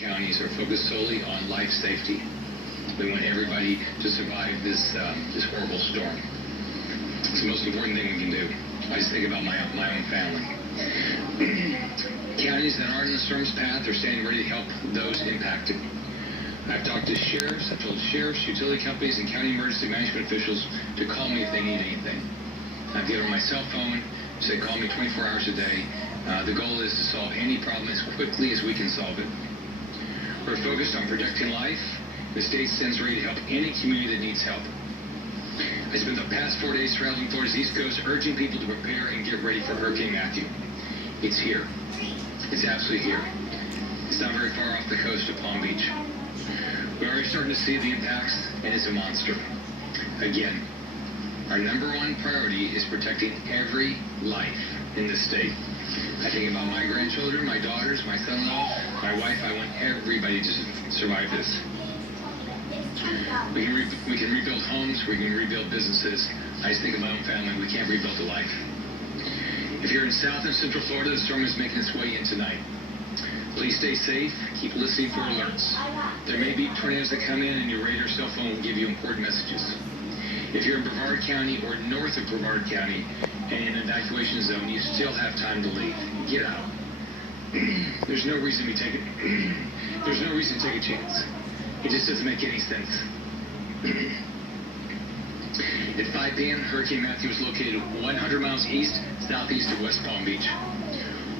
Counties are focused solely on life safety. We want everybody to survive this horrible storm. It's the most important thing we can do. I just think about my own family. Counties that aren't in the storm's path are standing ready to help those impacted. I've talked to sheriffs. I've told sheriffs, utility companies, and county emergency management officials to call me if they need anything. I've given them my cell phone, say call me 24 hours a day. The goal is to solve any problem as quickly as we can solve it. We're focused on protecting life. The state stands ready to help any community that needs help. I spent the past 4 days traveling Florida's East Coast, urging people to prepare and get ready for Hurricane Matthew. It's here. It's absolutely here. It's not very far off the coast of Palm Beach. We're already starting to see the impacts, and it's a monster. Again, our number one priority is protecting every life in this state. I think about my grandchildren, my daughters, my son-in-law, my wife. I want everybody to survive this. We can rebuild homes. We can rebuild businesses. I just think of my own family. We can't rebuild a life. If you're in South and Central Florida, the storm is making its way in tonight. Please stay safe. Keep listening for alerts. There may be tornadoes that come in, and your radar cell phone will give you important messages. If you're in Brevard County or north of Brevard County and in an evacuation zone, you still have time to leave. Get out. There's no reason to take it. There's no reason to take a chance. It just doesn't make any sense. At 5 p.m., Hurricane Matthew is located 100 miles east, southeast of West Palm Beach,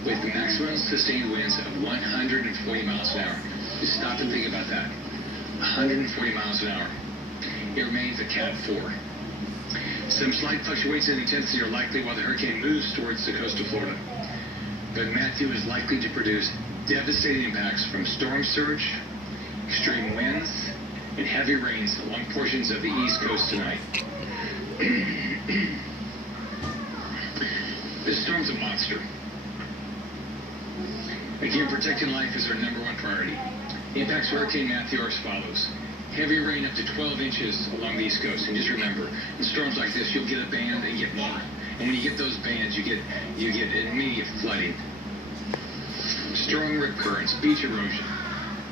with maximum sustained winds of 140 miles an hour. Just stop and think about that. 140 miles an hour. It remains a Cat 4. Some slight fluctuations in intensity are likely while the hurricane moves towards the coast of Florida. But Matthew is likely to produce devastating impacts from storm surge, extreme winds, and heavy rains along portions of the East Coast tonight. This storm's a monster. Again, protecting life is our number one priority. The impacts of Hurricane Matthew are as follows. Heavy rain up to 12 inches along the East Coast. And just remember, in storms like this, you'll get a band and get more. And when you get those bands, you get immediate flooding. Strong rip currents, beach erosion,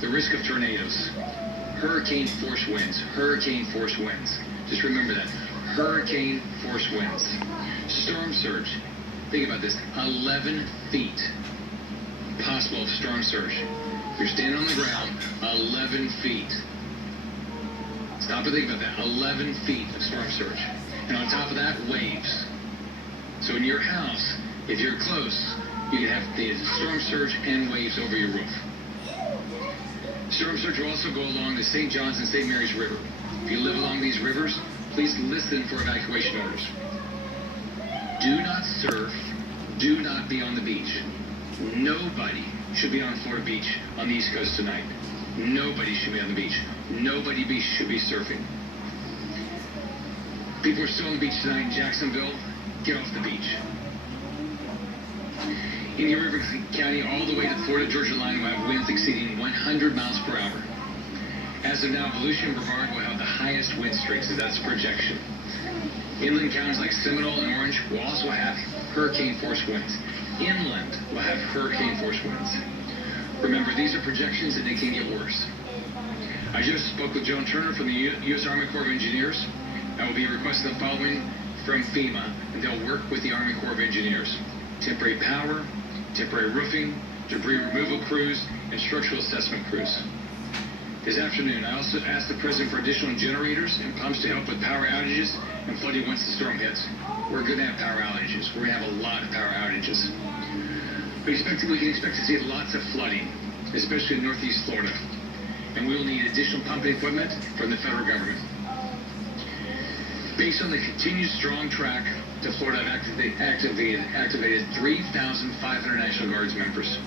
the risk of tornadoes, hurricane force winds, Just remember that. Hurricane force winds. Storm surge. Think about this. 11 feet possible of storm surge. You're standing on the ground, 11 feet. Stop and think about that. 11 feet of storm surge. And on top of that, waves. So in your house, if you're close, you can have the storm surge and waves over your roof. Storm surge will also go along the St. John's and St. Mary's River. If you live along these rivers, please listen for evacuation orders. Do not surf. Do not be on the beach. Nobody should be on Florida Beach on the East Coast tonight. Nobody should be on the beach. Nobody should be surfing. People are still on the beach tonight in Jacksonville. Get off the beach. In New River County, all the way to the Florida-Georgia line, will have winds exceeding 100 miles per hour. As of now, Volusia and Brevard will have the highest wind streaks, so that's a projection. Inland counties like Seminole and Orange will also have hurricane force winds. Inland will have hurricane force winds. Remember, these are projections and they can get worse. I just spoke with Joan Turner from the U.S. Army Corps of Engineers. I will be requesting the following from FEMA, and they'll work with the Army Corps of Engineers. Temporary power, temporary roofing, debris removal crews, and structural assessment crews. This afternoon, I also asked the President for additional generators and pumps to help with power outages and flooding once the storm hits. We're going to have power outages. We're going to have a lot of power outages. We can expect to see lots of flooding, especially in northeast Florida. And we will need additional pumping equipment from the federal government. Based on the continued strong track to Florida, I've activated 3,500 National Guards members.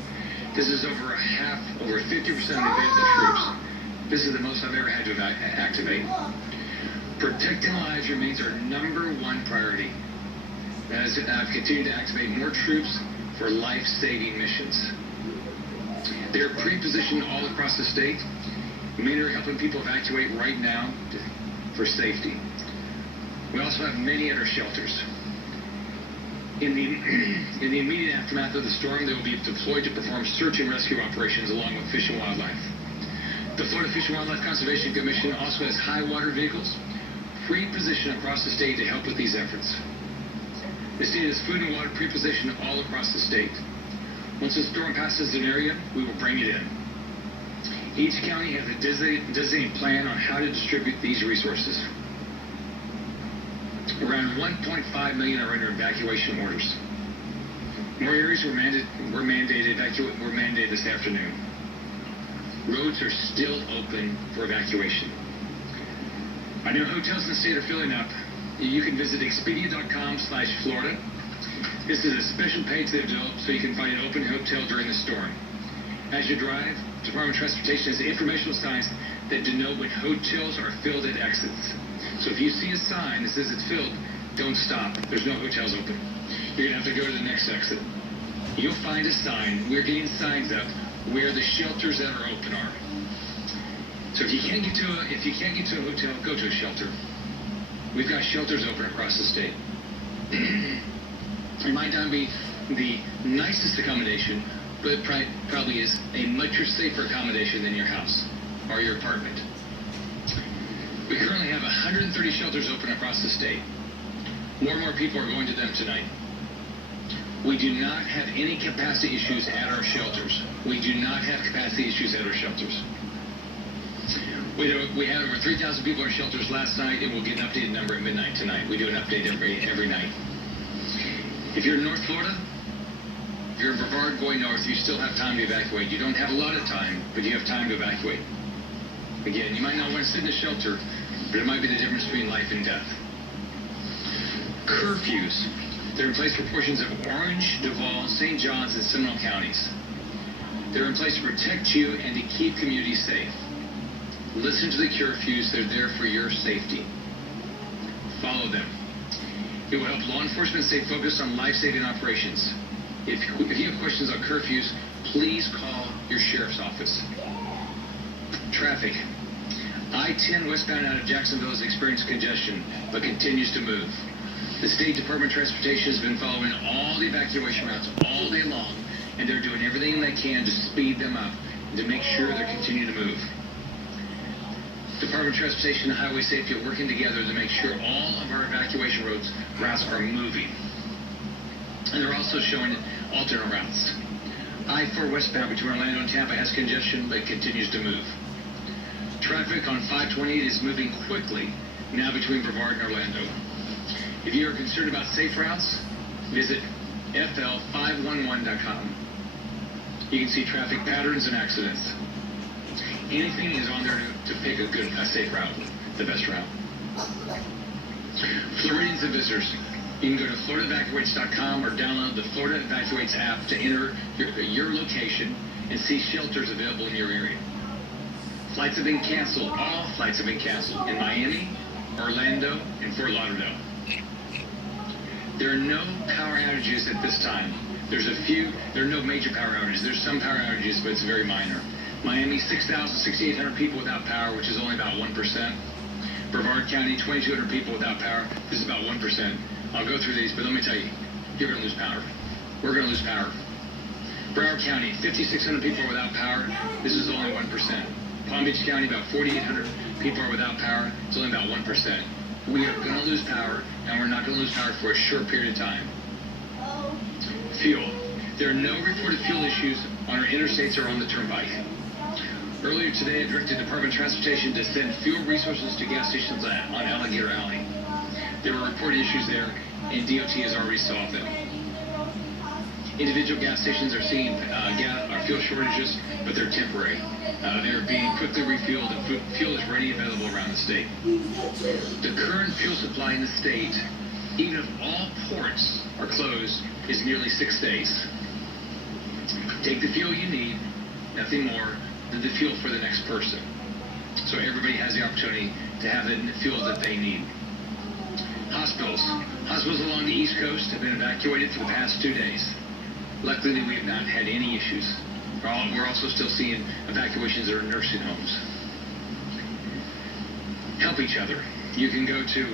This is over 50% of the available troops. This is the most I've ever had to activate. Protecting lives remains our number one priority. As I've continued to activate more troops for life-saving missions. They're pre-positioned all across the state. Many are helping people evacuate right now for safety. We also have many at our shelters. In the in the immediate aftermath of the storm, they will be deployed to perform search and rescue operations along with Fish and Wildlife. The Florida Fish and Wildlife Conservation Commission also has high water vehicles pre-positioned across the state to help with these efforts. The state has food and water pre-positioned all across the state. Once the storm passes an area, we will bring it in. Each county has a designated plan on how to distribute these resources. Around 1.5 million are under evacuation orders. More areas were mandated this afternoon. Roads are still open for evacuation. I know hotels in the state are filling up. You can visit Expedia.com/Florida. This is a special page they've developed so you can find an open hotel during the storm. As you drive, Department of Transportation has informational signs that denote when hotels are filled at exits. So if you see a sign that says it's filled, don't stop. There's no hotels open. You're going to have to go to the next exit. You'll find a sign. We're getting signs up where the shelters that are open are. So if you can't get to a hotel, go to a shelter. We've got shelters open across the state. It might not be the nicest accommodation, but it probably is a much safer accommodation than your house or your apartment. We currently have 130 shelters open across the state. More and more people are going to them tonight. We do not have any capacity issues at our shelters. We do not have capacity issues at our shelters. We had over 3,000 people in our shelters last night, and we'll get an updated number at midnight tonight. We do an update every night. If you're in North Florida, if you're in Brevard going north, you still have time to evacuate. You don't have a lot of time, but you have time to evacuate. Again, you might not want to sit in a shelter, but it might be the difference between life and death. Curfews. They're in place for portions of Orange, Duval, St. Johns, and Seminole counties. They're in place to protect you and to keep communities safe. Listen to the curfews. They're there for your safety. Follow them. It will help law enforcement stay focused on life-saving operations. If you have questions on curfews, please call your sheriff's office. Traffic. I-10 westbound out of Jacksonville has experienced congestion, but continues to move. The State Department of Transportation has been following all the evacuation routes all day long, and they're doing everything they can to speed them up and to make sure they continue to move. Department of Transportation and Highway Safety are working together to make sure all of our evacuation routes are moving. And they're also showing alternate routes. I-4 westbound between Orlando and Tampa has congestion, but continues to move. Traffic on 528 is moving quickly now between Brevard and Orlando. If you are concerned about safe routes, visit fl511.com. You can see traffic patterns and accidents. Anything is on there to pick a safe route, the best route. Floridians and visitors, you can go to FloridaEvacuates.com or download the Florida Evacuates app to enter your location and see shelters available in your area. Flights have been canceled. All flights have been canceled in Miami, Orlando, and Fort Lauderdale. There are no power outages at this time. There are no major power outages. There's some power outages, but it's very minor. Miami, 6,800 people without power, which is only about 1%. Brevard County, 2,200 people without power. This is about 1%. I'll go through these, but let me tell you, you're going to lose power. We're going to lose power. Broward County, 5,600 people are without power. This is only 1%. Palm Beach County, about 4,800 people are without power. It's only about 1%. We are going to lose power, and we're not going to lose power for a short period of time. Fuel. There are no reported fuel issues on our interstates or on the turnpike. Earlier today, I directed the Department of Transportation to send fuel resources to gas stations on Alligator Alley. There were reported issues there, and DOT has already solved them. Individual gas stations are seeing fuel shortages, but they're temporary. They're being quickly refueled, and fuel is ready and available around the state. The current fuel supply in the state, even if all ports are closed, is nearly 6 days. Take the fuel you need, nothing more than the fuel for the next person. So everybody has the opportunity to have the fuel that they need. Hospitals. Hospitals along the East Coast have been evacuated for the past 2 days. Luckily, we have not had any issues. We're also still seeing evacuations that are nursing homes. Help each other. You can go to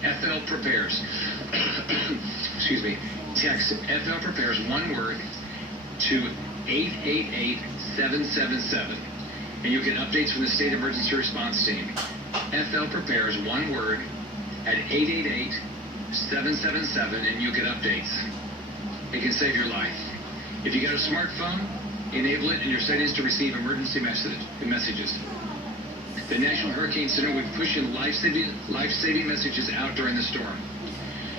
FL Prepares. Excuse me. Text FL Prepares, one word, to 888-777. And you'll get updates from the State Emergency Response Team. FL Prepares, one word, at 888-777, and you'll get updates. It can save your life. If you got a smartphone, enable it in your settings to receive emergency messages. The National Hurricane Center will be pushing life-saving messages out during the storm.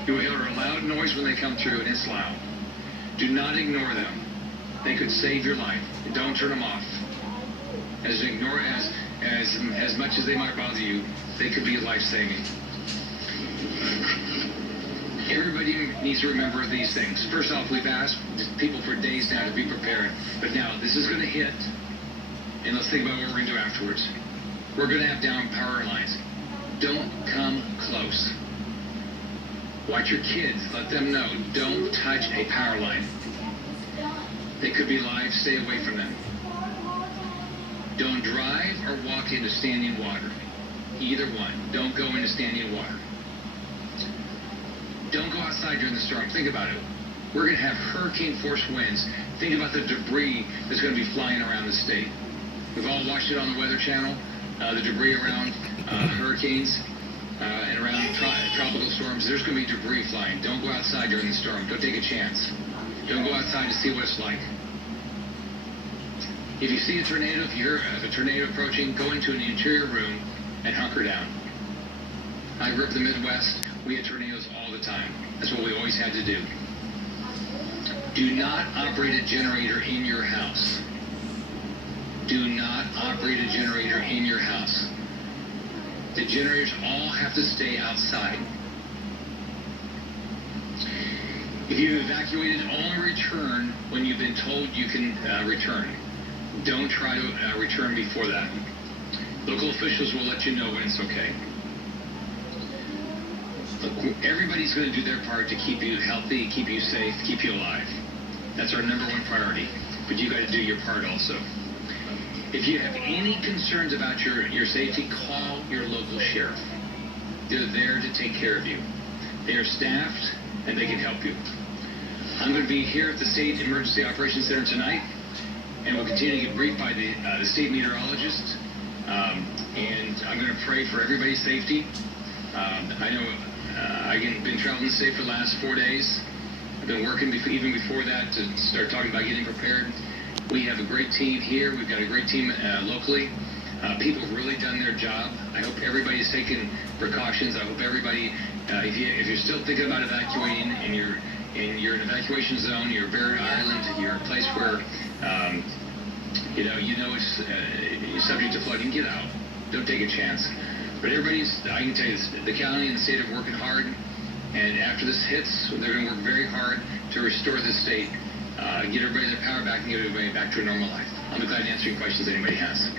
You will hear a loud noise when they come through, and it's loud. Do not ignore them. They could save your life. Don't turn them off. As much as they might bother you, they could be life-saving. Everybody needs to remember these things. First off, we've asked people for days now to be prepared. But now, this is going to hit, and let's think about what we're going to do afterwards. We're going to have down power lines. Don't come close. Watch your kids. Let them know. Don't touch a power line. They could be live. Stay away from them. Don't drive or walk into standing water. Either one. Don't go into standing water. Don't go outside during the storm. Think about it. We're going to have hurricane-force winds. Think about the debris that's going to be flying around the state. We've all watched it on the Weather Channel. The debris around hurricanes and around tropical storms. There's going to be debris flying. Don't go outside during the storm. Don't take a chance. Don't go outside to see what it's like. If you see a tornado, if you hear a tornado approaching, go into an interior room and hunker down. I grew up in the Midwest. We had tornadoes all the time. That's what we always had to do. Do not operate a generator in your house. Do not operate a generator in your house. The generators all have to stay outside. If you've evacuated, only return when you've been told you can return. Don't try to return before that. Local officials will let you know when it's okay. Look, everybody's going to do their part to keep you healthy, keep you safe, keep you alive. That's our number one priority. But you got to do your part also. If you have any concerns about your safety, call your local sheriff. They're there to take care of you. They are staffed, and they can help you. I'm going to be here at the State Emergency Operations Center tonight, and we'll continue to get briefed by the state meteorologist. And I'm going to pray for everybody's safety. I know I've been traveling the state for the last 4 days. I've been working even before that to start talking about getting prepared. We have a great team here. We've got a great team locally. People have really done their job. I hope everybody's taking precautions. I hope everybody, if you're still thinking about evacuating and you're in an evacuation zone, you're a barren island, you're a place where you know it's subject to flooding, get out. Don't take a chance. But I can tell you, the county and the state are working hard. And after this hits, they're going to work very hard to restore the state, get everybody their power back, and get everybody back to a normal life. I'll be glad to answer any questions anybody has.